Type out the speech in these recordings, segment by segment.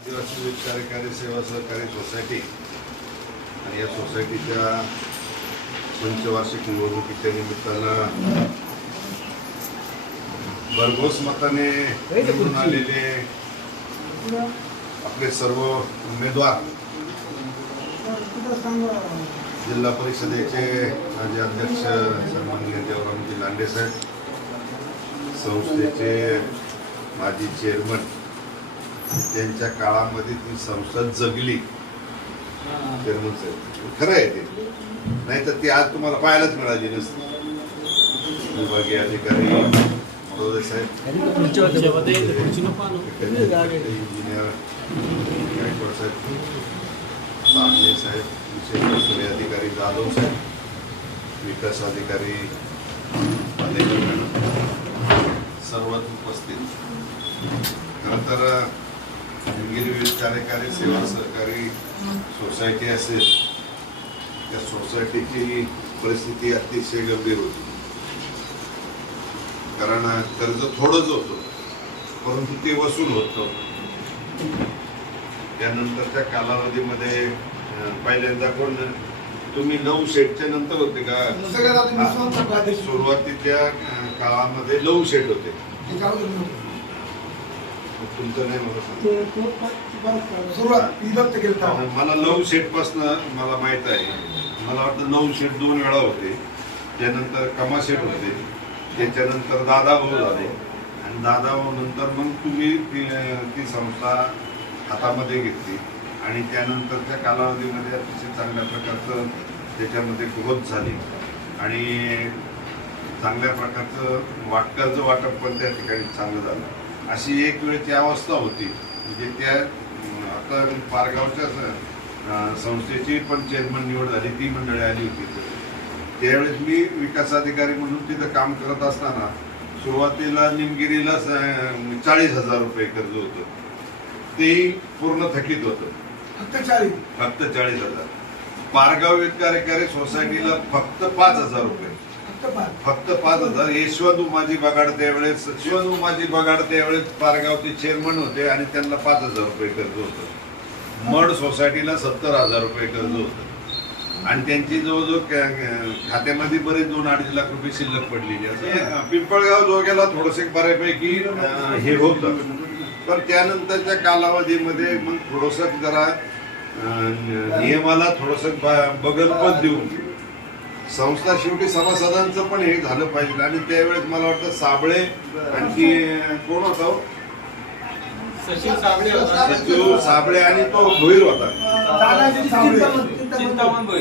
आदिवासी विविध कार्यकारी सेवा सहकारी सोसायटी आणि या सोसायटीच्या पंचवार्षिक निवडणुकीच्या निमित्तानं भरघोस मताने निवडून आलेले आपले सर्व उमेदवार जिल्हा परिषदेचे माझे अध्यक्ष सन्माननीय देवरामजी लांडे साहेब संस्थेचे माजी चेअरमन त्यांच्या काळामध्ये ती संस्था जगली. साहेब खरं आहे ते. नाही तर ती आज तुम्हाला पाहायलाच मिळाली नसती. विभागीय अधिकारी इंजिनियर गायकवाड साहेब. सामने साहेब विशेष अधिकारी जाधव साहेब. विकास अधिकारी पालेकर सर्वात उपस्थित. खरं तर निमगिरी कार्यकारी सेवा सहकारी सोसायटी असेल त्या सोसायटीची परिस्थिती अतिशय गंभीर होती. कारण कर्ज थोडंच होतं परंतु ते वसूल होत नव्हतं. त्यानंतरच्या कालावधीमध्ये पहिल्यांदा कोण तुम्ही नऊ शेटच्या नंतर होते का? सुरुवातीच्या काळामध्ये नऊ शेट होते. तुमचं नाही मला केलं नऊ शेट पासन मला माहीत आहे. मला वाटतं नऊ शेट दोन वेळा होते. त्यानंतर कमा शेट होते. त्याच्यानंतर दादा भाऊ झाले. आणि दादा भाऊ नंतर मग तुम्ही ती ती संस्था हातामध्ये घेतली. आणि त्यानंतरच्या कालावधीमध्ये अतिशय चांगल्या प्रकारचं त्याच्यामध्ये ग्रोथ झाली. आणि चांगल्या प्रकारचं वाट कर्ज वाटप पण त्या ठिकाणी चांगलं झालं. अशी एक वेळची अवस्था होती. म्हणजे त्या आता पारगावच्या संस्थेची पण चेअरमन निवड झाली ती मंडळी आली होती. त्यावेळेस मी विकास अधिकारी म्हणून तिथं काम करत असताना सुरुवातीला निमगिरीला चाळीस हजार रुपये कर्ज होतं. तेही पूर्ण थकीत होतं. फक्त चाळीस? फक्त चाळीस हजार. पारगाव कार्यकारी सोसायटीला फक्त पाच हजार रुपये. फक्त पाच. हजार. यशवंत उमाजी बगाड त्यावेळेस यशवंत उमाजी बगाड त्यावेळेस पारगावचे चेअरमन होते आणि त्यांना पाच हजार रुपये कर्ज होतं. मड सोसायटीला सत्तर हजार रुपये कर्ज होतं. आणि त्यांची जवळजवळ खात्यामध्ये बरेच दोन अडीच लाख रुपये शिल्लक पडलेली. असं पिंपळगाव जोग्याला थोडंसे बऱ्यापैकी हे होतं. पण त्यानंतरच्या कालावधीमध्ये मग थोडस जरा नियमाला थोडस बगलपत देऊन संस्था शेवटी सभासदांचं पण हे झालं पाहिजे. आणि त्यावेळेस मला वाटतं साबळे आणखी कोण होता हो? सचिन साबळे होता. सचिव साबळे आणि तो भोईर होता.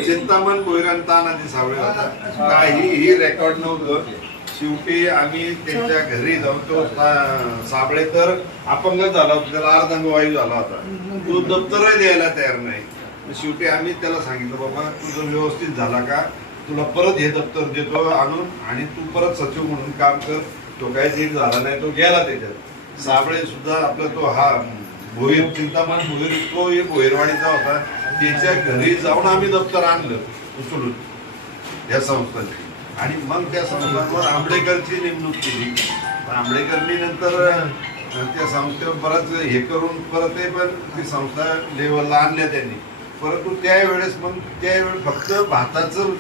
चिंतामण भोईर. आणि तानाजी साबळे होता. काही ही रेकॉर्ड नव्हतं. शेवटी आम्ही त्यांच्या घरी जाऊन तो साबळे तर अपंग झाला होता. त्याला अर्धांगवायू झाला होता. तो दप्तरही द्यायला तयार नाही. शेवटी आम्ही त्याला सांगितलं बाबा तुझं व्यवस्थित झाला का? तुला परत हे दप्तर देतो आणून आणि तू परत सचिव म्हणून काम कर. तो काही ठीक झाला नाही तो गेला त्याच्यात. साबळे सुद्धा आपला तो हा भोईर चिंतामण भोईर तो एक भोईरवाडीचा होता. त्याच्या घरी जाऊन आम्ही दप्तर आणलं उचलून या संस्थांची आणि मग त्या संस्थांवर आंबडेकरची नेमणूक केली. पण आंबडेकरनी नंतर त्या संस्थेवर बराच हे करून परत ते पण ती संस्था लेवलला आणल्या त्यांनी. परंतु त्यावेळेस मग त्यावेळेस फक्त भाताचं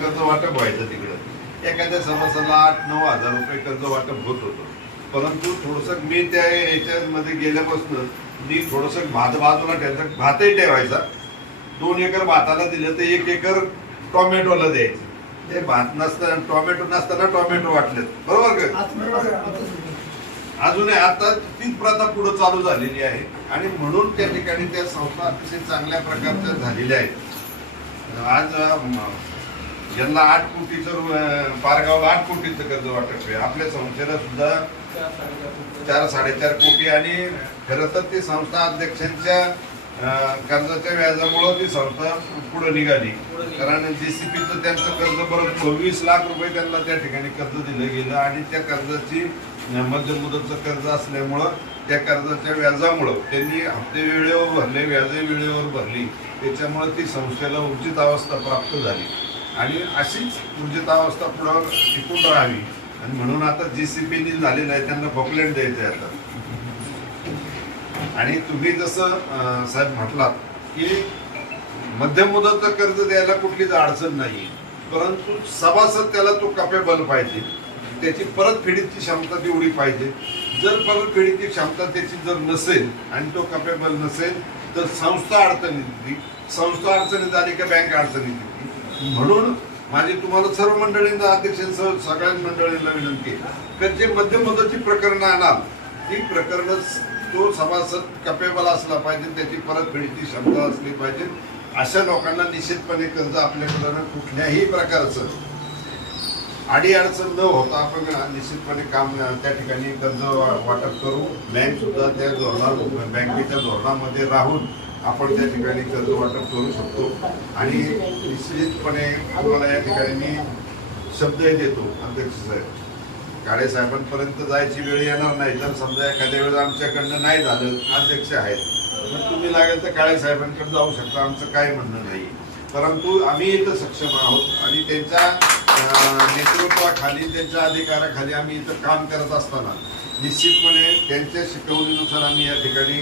कर्ज वाटप व्हायचं तिकडं. एखाद्या सभासदाला आठ नऊ हजार रुपये कर्ज वाटप होत होतं. परंतु थोडस मी त्या याच्यामध्ये गेल्यापासून मी थोडस भात बाजूला ठेवायचा भातही ठेवायचा. दोन एकर भाताला दिलं तर एक एकर टोमॅटोला द्यायचं. ते भात नसताना टोमॅटो नसताना टोमॅटो वाटलेत. बरोबर का? अजूनही आता तीच प्रथा पुढे चालू झालेली आहे आणि म्हणून त्या ठिकाणी त्या संस्था अतिशय चांगल्या प्रकारच्या झालेल्या आहेत. आज यांना आठ कोटीचं पारगावला आठ कोटीचं कर्ज वाटप आहे. आपल्या संस्थेला सुद्धा चार साडेचार कोटी आणि खरं तर ती संस्था अध्यक्षांच्या कर्जाच्या व्याजामुळं ती संस्था पुढे निघाली. कारण जीसीपीचं त्यांचं कर्ज परत चोवीस लाख रुपये त्यांना त्या ठिकाणी कर्ज दिलं गेलं आणि त्या कर्जाची मध्यम मुदतचं कर्ज असल्यामुळं त्या कर्जाच्या व्याजामुळं त्यांनी हप्ते वेळेवर भरले व्याजे वेळेवर भरली. त्याच्यामुळं ती संस्थेला उचित अवस्था प्राप्त झाली. आणि अशीच उचित अवस्था पुढं टिकून राहावी. आणि म्हणून आता जी सी पी झालेलं आहे त्यांना बॉकलेट द्यायचं आहे आता. आणि तुम्ही जसं साहेब म्हटलात की मध्यम मुदतचं कर्ज द्यायला कुठलीच अडचण नाही परंतु सभासद त्याला तो कपेबल पाहिजे. त्याची परतफेडीची क्षमता तेवढी पाहिजे. जर परतफेडीची क्षमता त्याची जर नसेल आणि तो कपेबल नसेल तर संस्था अडचणीत येते संस्था अडचणीत आली का बँक अडचणीत येते म्हणून माझी तुम्हाला सर्व मंडळींना अध्यक्ष सगळ्या मंडळींना विनंती आहे. तर जे मध्यम प्रकरणं आणाल ती प्रकरणं तो सभासद कपेबल असला पाहिजे त्याची परतफेडीची क्षमता असली पाहिजे. अशा लोकांना निश्चितपणे कर्ज आपल्याकडनं कुठल्याही प्रकारचं अडी अडचण न होता आपण निश्चितपणे काम त्या ठिकाणी कर्ज वा- वाटप करू. बँक सुद्धा त्या धोरणा बँकेच्या धोरणामध्ये राहून आपण त्या ठिकाणी कर्ज वाटप करू शकतो. आणि निश्चितपणे तुम्हाला या ठिकाणी मी शब्दही देतो अध्यक्ष साहेब. काळे साहेबांपर्यंत जायची वेळ येणार नाही जर समजा एखाद्या वेळेस आमच्याकडनं नाही झालं अध्यक्ष आहेत. तर तुम्ही लागेल तर काळे साहेबांकडे जाऊ शकता आमचं काय म्हणणं नाही. परंतु आम्ही इथं सक्षम आहोत आणि त्यांच्या नेतृत्वाखाली त्यांच्या अधिकाराखाली आम्ही इथं काम करत असताना निश्चितपणे त्यांच्या शिकवणीनुसार आम्ही या ठिकाणी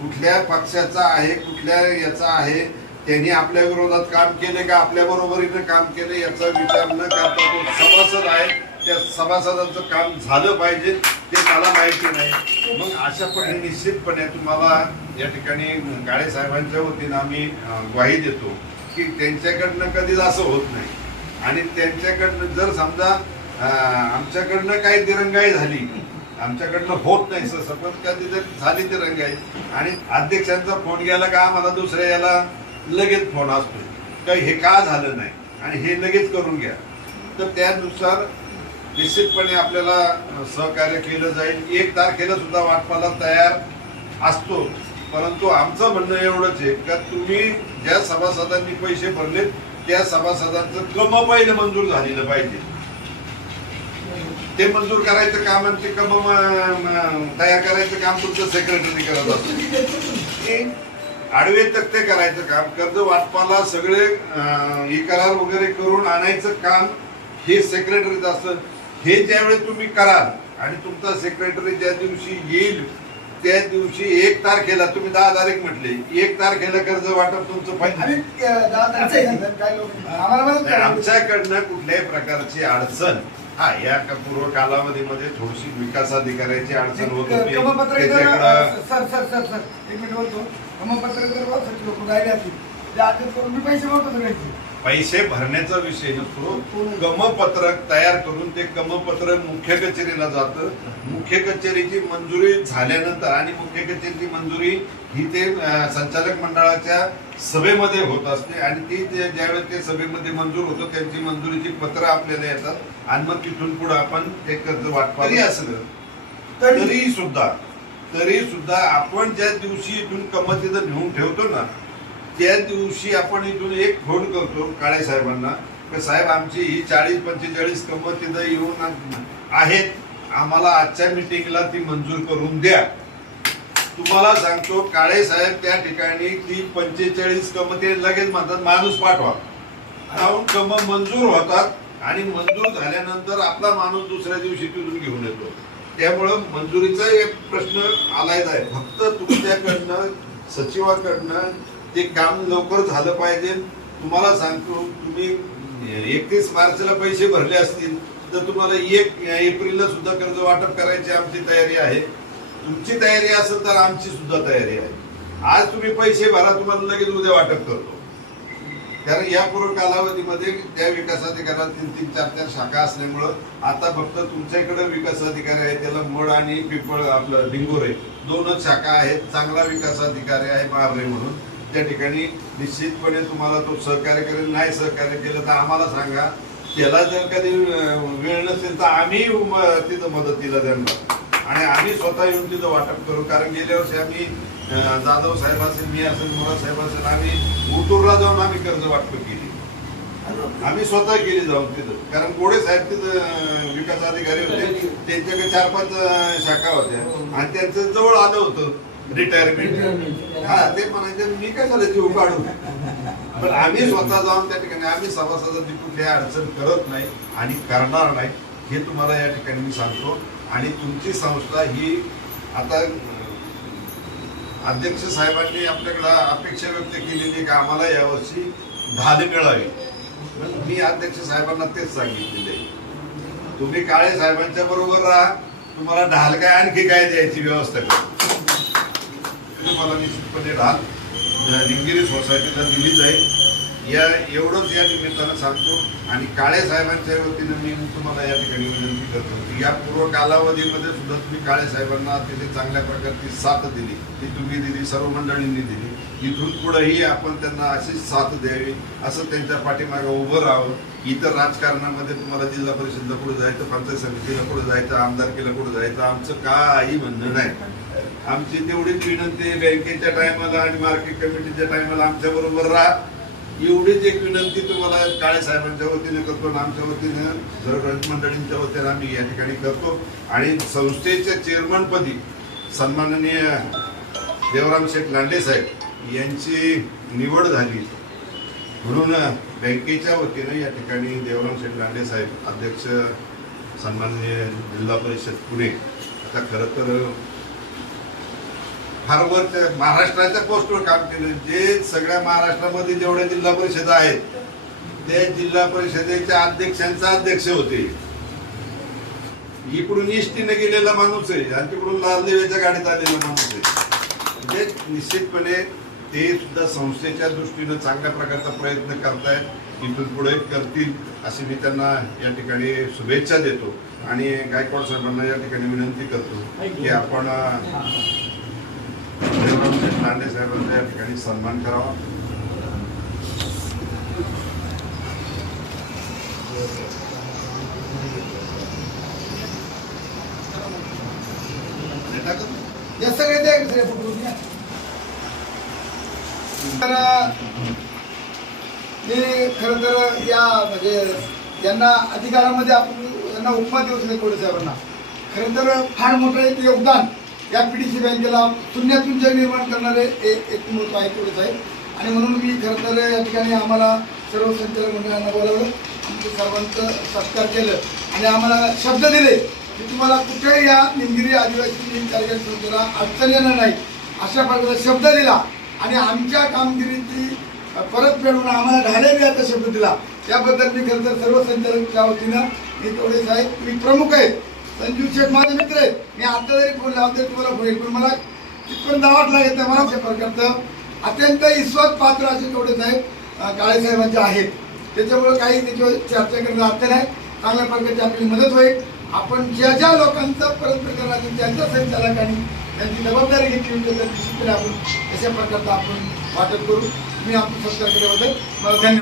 कुठल्या पक्षाचा आहे कुठल्या याचा आहे त्यांनी आपल्या विरोधात काम केले का आपल्या बरोबरीनं काम केले याचा विचार न करता तो सभासद आहे. त्या सभासदाचं काम झालं पाहिजे ते मला माहिती नाही. मग अशा निश्चितपणे तुम्हाला या ठिकाणी काळेसाहेबांच्या वतीनं आम्ही ग्वाही देतो की त्यांच्याकडनं कधीच असं होत नाही. आणि त्यांच्याकडनं जर समजा आमच्याकडनं काही दिरंगाई झाली आमच्याकडनं होत नाही सर सपोज कधी जर झाली दिरंगाई आणि अध्यक्षांचा फोन गेला का आम्हाला दुसऱ्या याला लगेच फोन असतो. काही हे का झालं नाही? आणि हे लगेच करून घ्या. तर त्यानुसार निश्चितपणे आपल्याला सहकार्य केलं जाईल. एक तारखेला सुद्धा वाटपाला तयार असतो. परंतु आमचं म्हणणं एवढंच आहे का तुम्ही ज्या सभासदांनी पैसे भरलेत त्या सभासदांचं कम पहिलं मंजूर झालेलं पाहिजे. ते मंजूर करायचं काम आणि ते कम तयार करायचं काम तुमचं सेक्रेटरी करत असतो आडवे तक्ते करायचं काम कर्ज वाटपाला सगळे हे करार वगैरे करून आणायचं काम हे सेक्रेटरीच असतं. हे ज्यावेळेस तुम्ही कराल आणि तुमचा सेक्रेटरी ज्या दिवशी येईल त्या दिवशी एक तारखेला तुम्ही दहा तारीख म्हटले. एक तारखेला कर्ज वाटप तुमचं करा. आमच्याकडनं कुठल्याही प्रकारची अडचण हा या पूर्व कालावधीमध्ये थोडीशी विकास अधिकाऱ्याची अडचण होत होती. सर सर सर सर एक मिनिट बोलतो. कमपत्र जर वाचत लोक राहिले असतील ते आधी करून मी पैसे भरतो सगळ्यांचे पैसे भरण्याचा विषय नसतो. कमपत्रक तयार करून ते कमपत्र मुख्य कचेरीला जातं. मुख्य कचेरीची मंजुरी झाल्यानंतर आणि मुख्य कचेरीची मंजुरी ही ते संचालक मंडळाच्या सभेमध्ये होत असते आणि ती ज्यावेळेस ते सभेमध्ये मंजूर होतं त्यांची मंजुरीची पत्र आपल्याला येतात आणि मग तिथून पुढे आपण ते कर्ज वाटपारी असलं तरी तरी सुद्धा तरी सुद्धा आपण ज्या दिवशी इथून कमत इथं नेऊन ठेवतो ना त्या दिवशी आपण इथून एक फोन करतो काळे साहेबांना की साहेब आमची ही चाळीस पंचेचाळीस कमत तिथं येऊन आहेत. आम्हाला आजच्या मिटिंगला ती मंजूर करून द्या. तुम्हाला सांगतो काळे साहेब त्या ठिकाणी ती पंचेचाळीस कमते लगेच म्हणतात माणूस पाठवा. राहून कम मंजूर होतात आणि मंजूर झाल्यानंतर आपला माणूस दुसऱ्या दिवशी तिथून घेऊन येतो. त्यामुळं मंजुरीचा एक प्रश्न आलायच आहे. फक्त तुमच्याकडनं सचिवाकडनं ते काम लवकर झालं पाहिजे. तुम्हाला सांगतो तुम्ही एकतीस मार्चला पैसे भरले असतील तर तुम्हाला एक एप्रिलला सुद्धा कर्ज वाटप करायची आमची तयारी आहे. तुमची तयारी असेल तर आमची सुद्धा तयारी आहे. आज तुम्ही पैसे भरा तुम्हाला लगेच उद्या वाटप करतो. कारण यापूर्व कालावधीमध्ये त्या विकास अधिकारात तीन तीन चार चार शाखा असल्यामुळं आता फक्त तुमच्याकडे विकास अधिकारी आहे त्याला मड आणि पिंपळ आपलं डिंगोरे दोनच शाखा आहेत चांगला विकास अधिकारी आहे मारले म्हणून. त्या ठिकाणी निश्चितपणे तुम्हाला तो सहकार्य करेल नाही सहकार्य केलं तर आम्हाला सांगा. त्याला जर कधी वेळ नसेल तर आम्ही तिथं मदतीला देणार. आणि आम्ही स्वतः येऊन तिथं वाटप करू. कारण गेल्या वर्षी आम्ही जाधव साहेब असेल मी असेल मोरा साहेब असेल आम्ही उतूरला जाऊन आम्ही कर्ज वाटप केली. आम्ही स्वतः गेली जाऊन तिथं. कारण गोडे साहेब तिथं विकास अधिकारी होते. त्यांच्याकडे चार पाच शाखा होत्या. आणि त्यांचं जवळ आलं होतं. रिटायरमेंट हा ते म्हणायचे मी काय झालं जीव काढू? पण आम्ही स्वतः जाऊन त्या ठिकाणी आम्ही सभासदांची कुठली अडचण करत नाही आणि करणार नाही हे तुम्हाला या ठिकाणी मी सांगतो. आणि तुमची संस्था ही आता अध्यक्ष साहेबांनी आपल्याकडे अपेक्षा व्यक्त केलेली की आम्हाला यावर्षी ढाल मिळावी. मी अध्यक्ष साहेबांना तेच सांगितलेले. तुम्ही काळे साहेबांच्या बरोबर राहा तुम्हाला ढाल काय आणखी काय द्यायची व्यवस्था करा. तुम्हाला निश्चितपणे ढाल अं, निमगिरी सोसायटीला दिली जाईल या एवढंच या निमित्तानं सांगतो. आणि काळे साहेबांच्या वतीनं मी तुम्हाला या ठिकाणी विनंती करतो की या पूर्व कालावधीमध्ये सुद्धा तुम्ही काळे साहेबांना तिथे चांगल्या प्रकारची साथ दिली. ती तुम्ही दिली सर्व मंडळींनी दिली. इथून पुढेही आपण त्यांना अशीच साथ द्यावी असं त्यांच्या पाठीमागे उभं राहावं. इतर राजकारणामध्ये तुम्हाला जिल्हा परिषदला पुढे जायचं पंचायत समितीला पुढे जायचं आमदारकीला पुढे जायचं आमचं काही म्हणणं नाही. आमची तेवढीच विनंती आहे, बँकेच्या टायमाला आणि मार्केट कमिटीच्या टायमाला आमच्या बरोबर राहा. एवढीच एक विनंती तुम्हाला काळे साहेबांच्या वतीने करतो आणि आमच्या वतीनं सर्व मंडळींच्या वतीने आम्ही या ठिकाणी करतो. आणि संस्थेच्या चेअरमनपदी सन्माननीय देवराम शेठ लांडे साहेब यांची निवड झाली. म्हणून बँकेच्या वतीनं या ठिकाणी देवराम शेठ लांडे साहेब अध्यक्ष सन्माननीय जिल्हा परिषद पुणे. आता खरं तर फार वर महाराष्ट्राच्या पोस्टवर काम केलं. जे सगळ्या महाराष्ट्रामध्ये जेवढ्या जिल्हा परिषद आहेत ते जिल्हा परिषदेच्या अध्यक्षांचा अध्यक्ष होते. इकडून इष्टीने गेलेला माणूस आहे आणि तिकडून लालदेवीच्या गाडीत आलेला माणूस आहे. म्हणजे निश्चितपणे ते सुद्धा संस्थेच्या दृष्टीनं चांगल्या प्रकारचा प्रयत्न करतायत. इथून पुढे करतील अशी मी त्यांना या ठिकाणी शुभेच्छा देतो. आणि गायकवाड साहेबांना या ठिकाणी विनंती करतो की आपण लांडे साहेबांचा या ठिकाणी सन्मान करावा या सगळे द्या दुसरे घ्या. तर मी खरं तर या म्हणजे यांना अधिकारामध्ये आपण यांना उपमा देऊ शकतो कोडे साहेबांना खरं तर फार मोठं एक योगदान या पी डी सी बँकेला शून्यातून जग निर्माण करणारे एक एक महत्त्व आहे कोडे साहेब आणि म्हणून मी खरं तर या ठिकाणी आम्हाला सर्व संचालक मंडळांना बोलावलं आमचं सर्वांचं सत्कार केलं आणि आम्हाला शब्द दिले की तुम्हाला कुठेही या निमगिरी आदिवासी कार्यक्रम संस्थेला अडचण येणार नाही अशा प्रकारचा शब्द दिला आणि आमच्या कामगिरीची परत फेडून आम्हाला ढालेली आता शब्द दिला. त्याबद्दल मी खरं तर सर्व संचालकांच्या वतीनं मी तेवढे साहेब मी प्रमुख आहे. संजू शेठ माझे मित्र आहेत मी आता जरी फोन लावते तुम्हाला होईल पण मला तिथपर्यंत दावाट लागत नाही मला प्रकारचं अत्यंत विश्वास पात्र असे तेवढे साहेब काळेसाहेबांचे काळे आहेत. त्याच्यामुळे काही त्याच्यावर चर्चा करणं अर्थ नाही. चांगल्या प्रकारची आपली मदत होईल. आपण ज्या ज्या लोकांचा परत करणार असेल संचालकांनी त्यांची जबाबदारी घेतली होती त्यांची शिकले आपण अशा प्रकारचं आपण वाटप करू. मी आपण सत्कार केल्याबद्दल धन्यवाद.